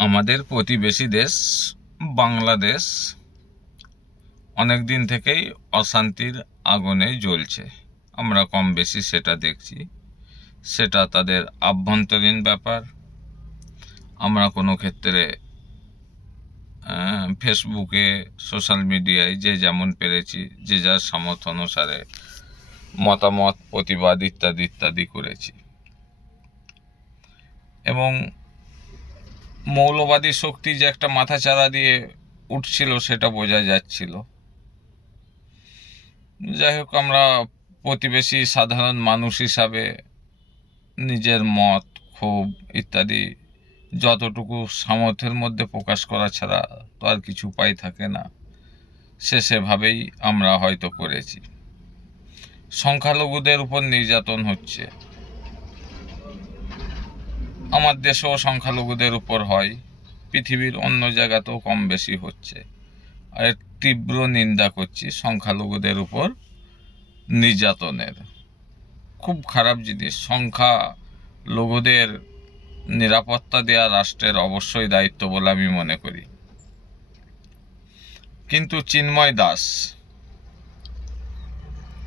আমাদের প্রতিবেশী দেশ বাংলাদেশ অনেক দিন থেকেই অশান্তির আগুনে জ্বলছে। আমরা কম বেশি সেটা দেখছি। সেটা তাদের আভ্যন্তরীণ ব্যাপার। আমরা কোনো ক্ষেত্রে ফেসবুকে, সোশ্যাল মিডিয়ায় যে যেমন পেরেছি, যে যার সামর্থ্য অনুসারে মতামত, প্রতিবাদ ইত্যাদি ইত্যাদি করেছি। এবং মৌলবাদী শক্তি যে একটা মাথাচাড়া দিয়ে উঠছিল সেটা বোঝা যাচ্ছিল। যাই হোক, আমরা প্রতিবেশী সাধারণ মানুষ হিসাবে নিজের মত, ক্ষোভ ইত্যাদি যতটুকু সামর্থ্যের মধ্যে প্রকাশ করা ছাড়া তো আর কিছু উপায় থাকে না। সেভাবেই আমরা হয়তো করেছি। সংখ্যালঘুদের উপর নির্যাতন হচ্ছে, আমার দেশেও সংখ্যালঘুদের উপর হয়, পৃথিবীর অন্য জায়গাতেও কম বেশি হচ্ছে। আর তীব্র নিন্দা করছি সংখ্যালঘুদের উপর নির্যাতনের। খুব খারাপ জিনিস। সংখ্যালঘুদের নিরাপত্তা দেওয়া রাষ্ট্রের অবশ্যই দায়িত্ব বলে আমি মনে করি। কিন্তু চিন্ময় দাস,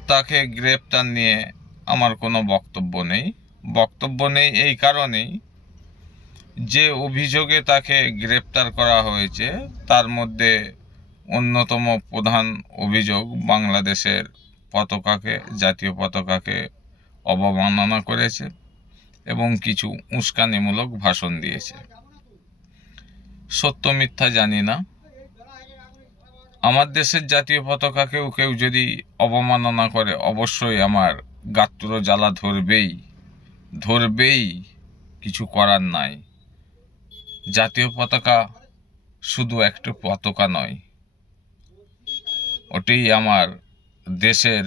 তাকে গ্রেপ্তার নিয়ে আমার কোনো বক্তব্য নেই এই কারণেই যে অভিযোগে তাকে গ্রেপ্তার করা হয়েছে তার মধ্যে অন্যতম প্রধান অভিযোগ বাংলাদেশের পতাকাকে, জাতীয় পতাকাকে অবমাননা করেছে এবং কিছু উস্কানিমূলক ভাষণ দিয়েছে। সত্য মিথ্যা জানি না। আমার দেশের জাতীয় পতাকাকেও কেউ যদি অবমাননা করে অবশ্যই আমার গাত্র জ্বালা ধরবেই, কিছু করার নাই। জাতীয় পতাকা শুধু একটা পতাকা নয়, ওটাই আমার দেশের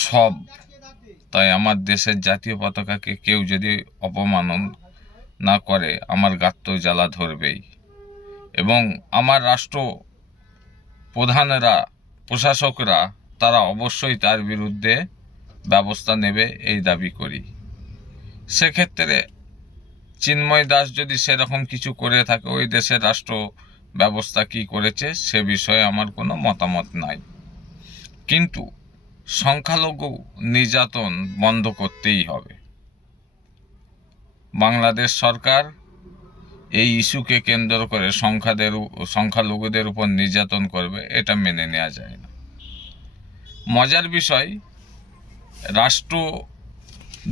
সব। তাই আমার দেশের জাতীয় পতাকাকে কেউ যদি অপমান না করে আমার গাত্র জ্বালা ধরবেই। এবং আমার রাষ্ট্র প্রধানেরা, প্রশাসকরা, তারা অবশ্যই তার বিরুদ্ধে ব্যবস্থা নেবে এই দাবি করি। সেক্ষেত্রে চিন্ময় দাস যদি সেরকম কিছু করে থাকে, ওই দেশের রাষ্ট্র ব্যবস্থা কি করেছে সে বিষয়ে আমার কোনো মতামত নাই। কিন্তু সংখ্যালঘু নির্যাতন বন্ধ করতেই হবে। বাংলাদেশ সরকার এই ইস্যুকে কেন্দ্র করে সংখ্যালঘুদের উপর নির্যাতন করবে, এটা মেনে নেওয়া যায় না। মজার বিষয়, রাষ্ট্র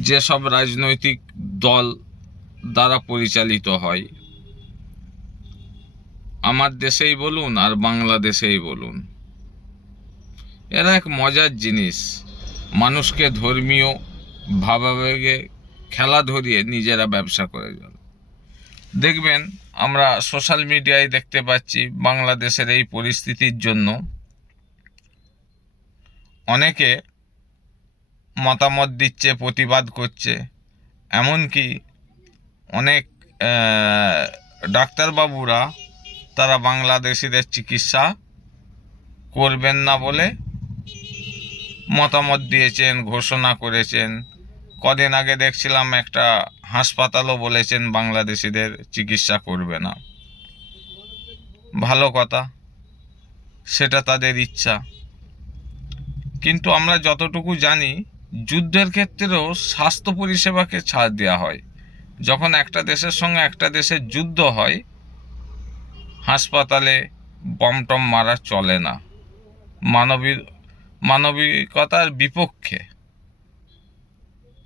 যেসব রাজনৈতিক দল দ্বারা পরিচালিত হয়, আমার দেশেই বলুন আর বাংলাদেশেই বলুন, এরা এক মজার জিনিস। মানুষকে ধর্মীয় ভাবাবেগে খেলা ধরিয়ে নিজেরা ব্যবসা করে গেল। দেখবেন, আমরা সোশ্যাল মিডিয়ায় দেখতে পাচ্ছি বাংলাদেশের এই পরিস্থিতির জন্য অনেকে মতামত দিচ্ছে, প্রতিবাদ করছে। এমনকি অনেক ডাক্তারবাবুরা তারা বাংলাদেশিদের চিকিৎসা করবেন না বলে মতামত দিয়েছেন, ঘোষণা করেছেন। কদিন আগে দেখছিলাম একটা হাসপাতালও বলেছেন বাংলাদেশিদের চিকিৎসা করবে না। ভালো কথা, সেটা তাদের ইচ্ছা। কিন্তু আমরা যতটুকু জানি, যুদ্ধের ক্ষেত্রেও স্বাস্থ্য পরিষেবাকে ছাড় দেওয়া হয়। যখন একটা দেশের সঙ্গে একটা দেশের যুদ্ধ হয়, হাসপাতালে বম-টম মারা চলে না, মানবিকতার বিপক্ষে।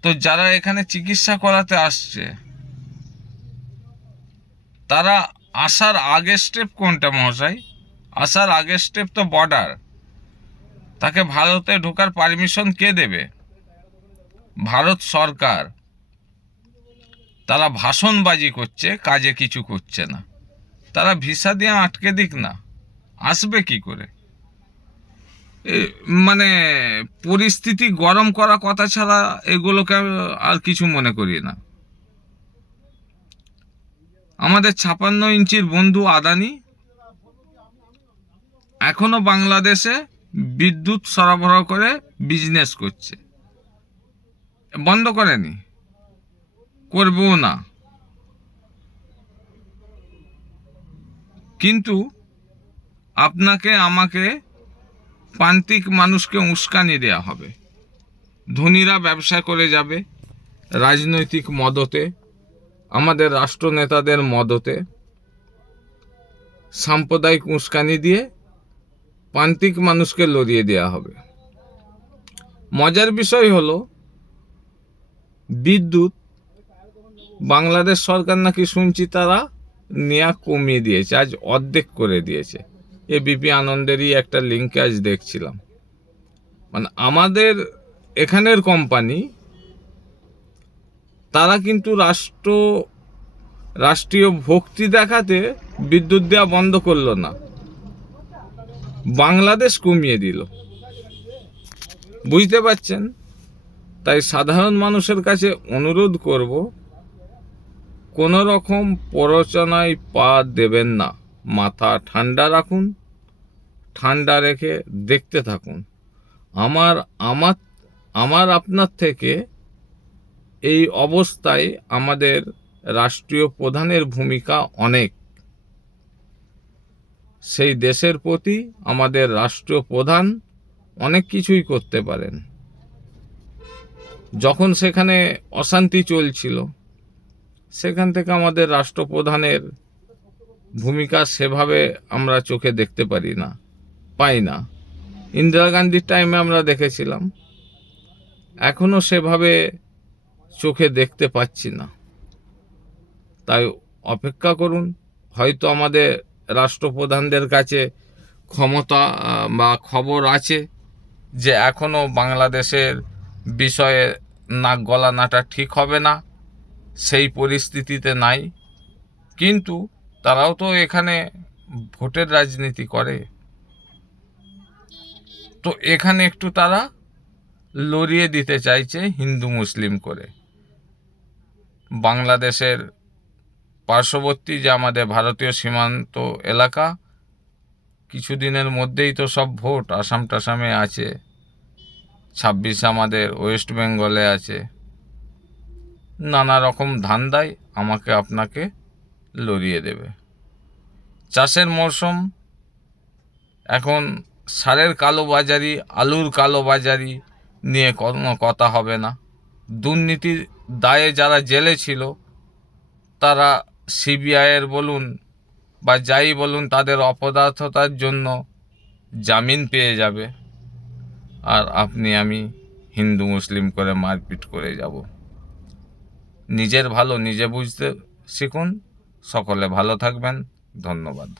তো যারা এখানে চিকিৎসা করাতে আসছে, তারা আসার আগের স্টেপ কোনটা মহাশয়? আসার আগের স্টেপ তো বর্ডার। তাকে ভারতে ঢোকার পারমিশন কে দেবে? ভারত সরকার। তারা ভাষণবাজি করছে, কাজে কিছু করছে না। তারা ভিসা দিয়ে আটকে দিক না, আসবে কি করে? মানে পরিস্থিতি গরম করা কথা ছাড়া এগুলোকে আর কিছু মনে করি না। আমাদের 56 ইঞ্চির বন্ধু আদানি এখনো বাংলাদেশে বিদ্যুৎ সরবরাহ করে বিজনেস করছে, বন্ধ করেনি, করবেও না। কিন্তু আপনাকে আমাকে প্রান্তিক মানুষকে উস্কানি দেয়া হবে। ধনীরা ব্যবসা করে যাবে রাজনৈতিক মদতে, আমাদের রাষ্ট্রনেতাদের মদতে, সাম্প্রদায়িক উস্কানি দিয়ে প্রান্তিক মানুষকে লড়িয়ে দেওয়া হবে। মজার বিষয় হলো বিদ্যুৎ বাংলাদেশ সরকার নাকি শুনছি তারা নেওয়া কমিয়ে দিয়েছে, আজ অর্ধেক করে দিয়েছে। এবিপি আনন্দেরই একটা লিঙ্ক আজ দেখছিলাম। মানে আমাদের এখানের কোম্পানি তারা কিন্তু রাষ্ট্রীয় ভক্তি দেখাতে বিদ্যুৎ দেওয়া বন্ধ করলো না, বাংলাদেশ কমিয়ে দিল। বুঝতে পারছেন? তাই সাধারণ মানুষের কাছে অনুরোধ করব, কোনো রকম প্ররোচনায় পা দেবেন না। মাথা ঠান্ডা রাখুন, ঠান্ডা রেখে দেখতে থাকুন। আমার আপনার থেকে এই অবস্থায় আমাদের রাষ্ট্রীয় প্রধানের ভূমিকা অনেক। সেই দেশের প্রতি আমাদের রাষ্ট্রীয় প্রধান অনেক কিছুই করতে পারেন। যখন সেখানে অশান্তি চলছিল, সেখান থেকে আমাদের রাষ্ট্রপ্রধানের ভূমিকা সেভাবে আমরা চোখে দেখতে পাই না। ইন্দিরা গান্ধীর টাইমে আমরা দেখেছিলাম, এখনো সেভাবে চোখে দেখতে পাচ্ছি না। তাই অপেক্ষা করুন, হয়তো আমাদের রাষ্ট্রপ্রধানদের কাছে ক্ষমতা বা খবর আছে যে এখনো বাংলাদেশের বিষয়ে নাক গলানোটা ঠিক হবে না, সেই পরিস্থিতিতে নাই। কিন্তু তারাও তো এখানে ভোটের রাজনীতি করে, তো এখানে একটু তারা লড়িয়ে দিতে চাইছে হিন্দু মুসলিম করে। বাংলাদেশের পার্শ্ববর্তী যে আমাদের ভারতীয় সীমান্ত এলাকা, কিছুদিনের মধ্যেই তো সব ভোট আসাম টাসামে আছে, 26 আমাদের ওয়েস্ট বেঙ্গলে আছে। নানা রকম ধান্দায় আমাকে আপনাকে লড়িয়ে দেবে। চাষের মরশুম, এখন সারের কালোবাজারি, আলুর কালোবাজারি নিয়ে কোনো কথা হবে না। দুর্নীতির দায়ে যারা জেলে ছিল তারা সিবিআইয়ের বলুন বা যাই বলুন, তাদের অপদার্থতার জন্য জামিন পেয়ে যাবে। আর আপনি আমি হিন্দু মুসলিম করে মারপিট করে যাব। নিজের ভালো নিজে বুঝতে শিখুন। সকলে ভালো থাকবেন। ধন্যবাদ।